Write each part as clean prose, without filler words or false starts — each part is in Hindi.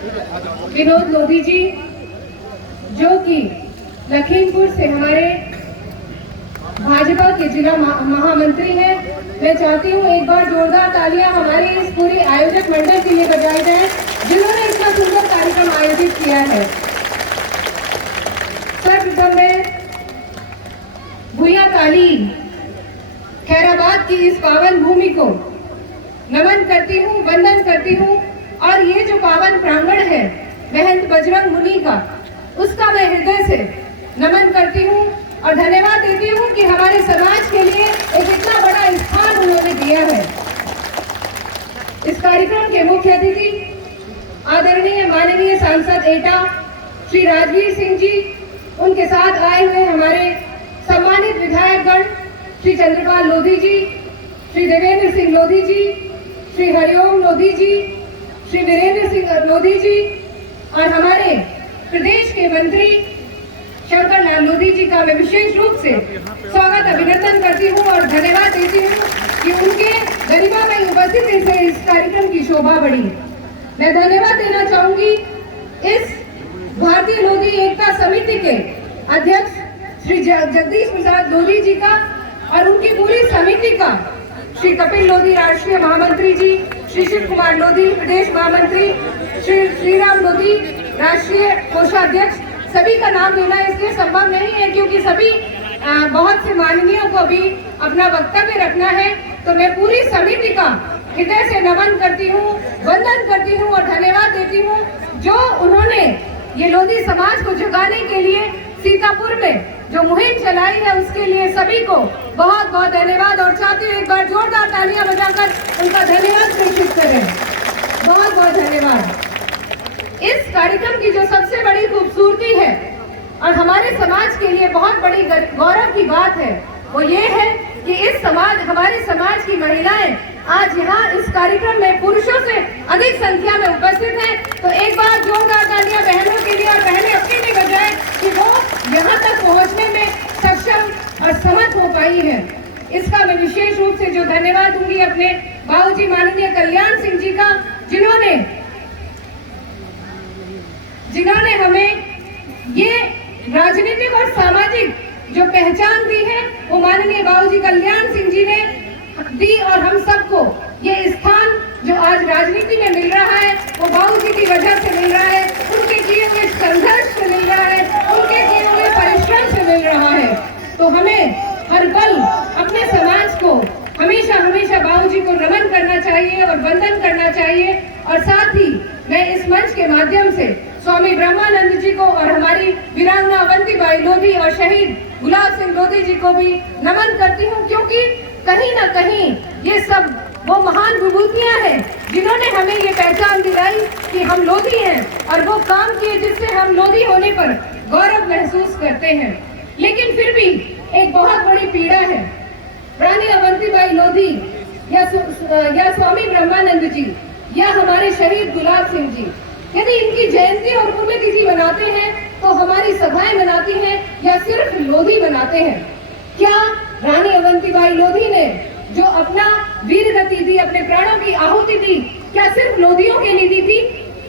विनोद लोधी जी, जो कि लखीमपुर से हमारे भाजपा के जिला महामंत्री हैं। मैं चाहती हूँ एक बार जोरदार तालियां हमारे इस पूरी आयोजक मंडल के लिए बजाई जाए, जिन्होंने इतना सुंदर कार्यक्रम आयोजित किया है। सर्वप्रथम मैं भूया काली खैराबाद की इस पावन भूमि को नमन करती हूँ, वंदन करती हूँ। और ये जो पावन प्रांगण है महंत बजरंग मुनि का, उसका मैं हृदय से नमन करती हूँ और धन्यवाद देती हूँ कि हमारे समाज के लिए एक इतना बड़ा स्थान उन्होंने दिया है। इस कार्यक्रम के मुख्य अतिथि आदरणीय माननीय सांसद एटा श्री राजवीर सिंह जी, उनके साथ आए हुए हमारे सम्मानित विधायकगण श्री चंद्रपाल लोधी जी, श्री देवेंद्र सिंह लोधी जी, श्री हरिओम लोधी जी, श्री वीरेंद्र सिंह लोधी जी और हमारे प्रदेश के मंत्री शंकर लाल लोधी जी का मैं विशेष रूप से स्वागत अभिनंदन करती हूँ और धन्यवाद देती हूँ कि उनके गरिमामयी उपस्थिति से इस कार्यक्रम की शोभा बढ़ी। मैं धन्यवाद देना चाहूंगी इस भारतीय लोधी एकता समिति के अध्यक्ष श्री जगदीश प्रसाद लोधी जी का और उनकी पूरी समिति का, श्री कपिल लोधी राष्ट्रीय महामंत्री जी, श्री शिव कुमार लोधी प्रदेश महामंत्री, श्री श्रीराम लोधी राष्ट्रीय कोषाध्यक्ष। सभी का नाम लेना इसलिए संभव नहीं है क्योंकि सभी बहुत से माननीयों को भी अपना वक्तव्य रखना है। तो मैं पूरी समिति का हृदय से नमन करती हूँ, वंदन करती हूँ और धन्यवाद देती हूँ, जो उन्होंने ये लोधी समाज को जगाने के लिए सीतापुर में जो मुहिम चलाई है, उसके लिए सभी को बहुत बहुत धन्यवाद। और चाहती हूँ एक बार जोरदार तालियां बजाकर उनका धन्यवाद घोषित करें। बहुत बहुत धन्यवाद। इस कार्यक्रम की जो सबसे बड़ी खूबसूरती है और हमारे समाज के लिए बहुत बड़ी गौरव की बात है, वो ये है कि हमारे समाज की महिलाएं आज यहाँ इस कार्यक्रम में पुरुषों से अधिक संख्या में उपस्थित हैं। तो एक बार जोरदार तालियां बहनों के लिए, और बहनें अपनी भी बजाएं कि वो यहाँ तक पहुँचने में सक्षम और समर्थ हो पाई है। इसका मैं विशेष रूप से जो धन्यवाद दूंगी अपने बाबूजी माननीय कल्याण सिंह जी का, जिन्होंने हमें ये राजनीतिक और सामाजिक जो पहचान दी है, वो माननीय बाबूजी कल्याण सिंह जी ने दी। और हम सबको ये स्थान जो आज राजनीति में मिल रहा है, वो बाबूजी की वजह से मिल रहा है, उनके किए हुए संघर्ष से मिल रहा है, उनके किए हुए परिश्रम से मिल रहा है। तो हमें हर पल अपने समाज को हमेशा हमेशा बाबूजी को नमन करना चाहिए और वंदन करना चाहिए। और साथ ही मैं इस मंच के माध्यम से स्वामी ब्रह्मानंद जी को और हमारी वीरांगना अवंतीबाई लोधी और शहीद गुलाब सिंह लोधी जी को भी नमन करती हूँ, क्योंकि कहीं ना कहीं ये सब वो महान विभूतियां हैं जिन्होंने हमें ये पहचान दिलाई कि हम लोधी हैं, और वो काम किए जिससे हम लोधी होने पर गौरव महसूस करते हैं। लेकिन फिर भी एक बहुत बड़ी पीड़ा है। रानी अवंतीबाई लोधी या स्वामी ब्रह्मानंद जी या हमारे शहीद गुलाब सिंह जी, यदि इनकी जयंती और पुण्यतिथि मनाते हैं तो हमारी सभाएं मनाती हैं या सिर्फ लोधी मनाते हैं? क्या रानी अवंतीबाई लोधी ने जो अपना वीर गति दी, अपने प्राणों की आहुति दी, क्या सिर्फ लोधियों के लिए दी थी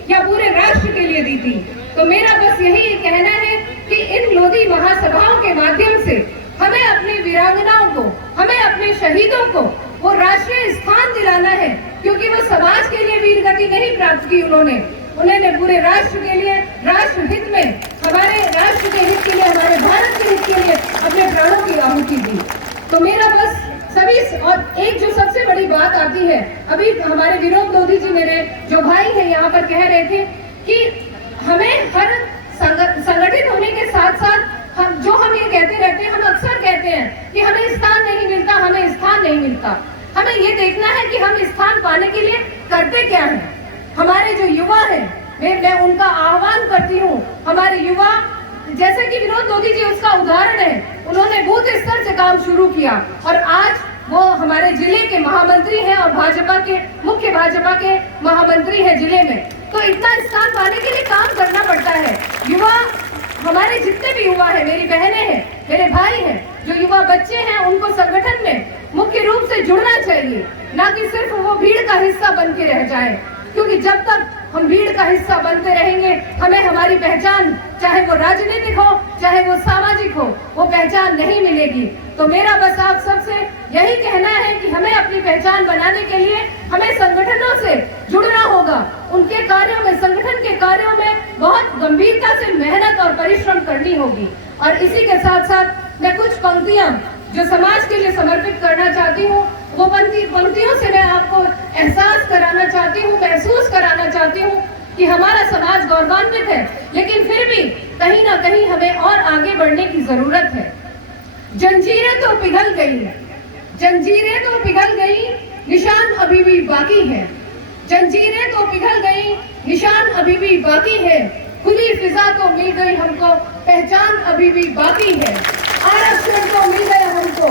या पूरे राष्ट्र के लिए दी थी? तो मेरा बस यही कहना है कि इन लोधी महासभाओं के माध्यम से हमें अपनी वीरांगनाओं को, हमें अपने शहीदों को वो राष्ट्रीय स्थान दिलाना है, क्योंकि वो समाज के लिए वीर गति नहीं प्राप्त की उन्होंने पूरे राष्ट्र के लिए, राष्ट्र हित में, हमारे राष्ट्र के हित के लिए, हमारे भारत के हित के लिए अपने प्राणों की आहुति दी। तो मेरा बस सभी, और एक जो सबसे बड़ी बात आती है, अभी हमारे विनोद लोधी जी मेरे जो भाई हैं यहाँ पर कह रहे थे कि हमें हर संगठित होने के साथ साथ हम ये कहते रहते हैं, हम अक्सर कहते हैं कि हमें स्थान नहीं मिलता, हमें स्थान नहीं मिलता। हमें ये देखना है कि हम स्थान पाने के लिए करते क्या हैं। हमारे जो युवा हैं, मैं उनका आह्वान करती हूँ, हमारे युवा जैसे कि विनोद लोधी जी उसका उदाहरण है, उन्होंने बूथ स्तर से काम शुरू किया और आज वो हमारे जिले के महामंत्री हैं और मुख्य भाजपा के महामंत्री हैं जिले में। तो इतना स्थान पाने के लिए काम करना पड़ता है। युवा, हमारे जितने भी युवा हैं, मेरी बहनें हैं, मेरे भाई हैं, जो युवा बच्चे हैं, उनको संगठन में मुख्य रूप से जुड़ना चाहिए, ना कि सिर्फ वो भीड़ का हिस्सा बन के रह जाए। क्योंकि जब तक हम भीड़ का हिस्सा बनते रहेंगे, हमें हमारी पहचान, चाहे वो राजनीतिक हो चाहे वो सामाजिक हो, वो पहचान नहीं मिलेगी। तो मेरा बस आप सबसे यही कहना है कि हमें अपनी पहचान बनाने के लिए हमें संगठनों से जुड़ना होगा, उनके कार्यों में, संगठन के कार्यों में बहुत गंभीरता से मेहनत और परिश्रम करनी होगी। और इसी के साथ साथ मैं कुछ पंक्तियां जो समाज के लिए समर्पित करना चाहती हूँ, वो पंक्तियों से मैं आपको एहसास कराना चाहती हूँ, महसूस कराना चाहती हूँ कि हमारा समाज गौरवान्वित है, लेकिन फिर भी कहीं ना कहीं हमें और आगे बढ़ने की जरूरत है। जंजीरें तो पिघल गई, जंजीरें तो पिघल गई, निशान अभी भी बाकी है। जंजीरें तो पिघल गई, निशान अभी भी बाकी है। खुली फिजा तो मिल गई हमको, पहचान अभी भी बाकी है। आरक्षण तो मिल गए हमको,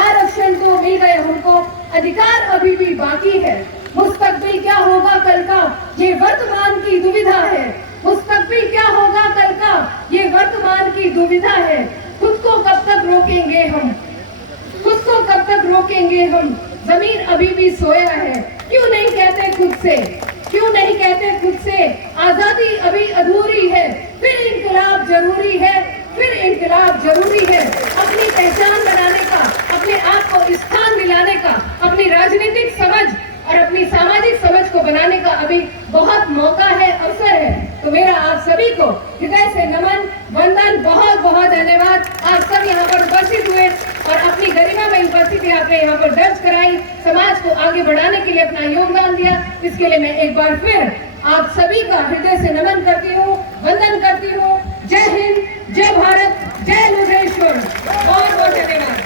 आरक्षण तो मिल गए हमको, अधिकार अभी भी बाकी है। मुस्तकबिल क्या होगा कल का, ये वर्तमान की दुविधा है। मुस्तकबिल क्या होगा कल का, ये वर्तमान की दुविधा है। खुद को कब तक रोकेंगे हम, खुद को कब तक रोकेंगे हम, जमीन अभी भी सोया है। क्यों नहीं कहते खुद से, क्यों नहीं कहते खुद से, आजादी अभी अधूरी है, फिर इंकलाब जरूरी है, फिर इंकलाब जरूरी है। अपनी पहचान बनाने का, अपने आप को स्थान दिलाने का, अपनी राजनीतिक समझ और अपनी सामाजिक समझ को बनाने का अभी बहुत मौका है, अवसर है। तो मेरा आप सभी को हृदय से नमन, वंदन, बहुत बहुत धन्यवाद। आप सब यहाँ पर उपस्थित हुए और अपनी गरिमा में उपस्थिति आपने यहाँ पर दर्ज कराई, समाज को आगे बढ़ाने के लिए अपना योगदान दिया। इसके लिए मैं एक बार फिर आप सभी का हृदय से नमन करती हूँ, वंदन करती हूँ। जय हिंद, जय भारत, जय लुधेश्वर। बहुत बहुत धन्यवाद।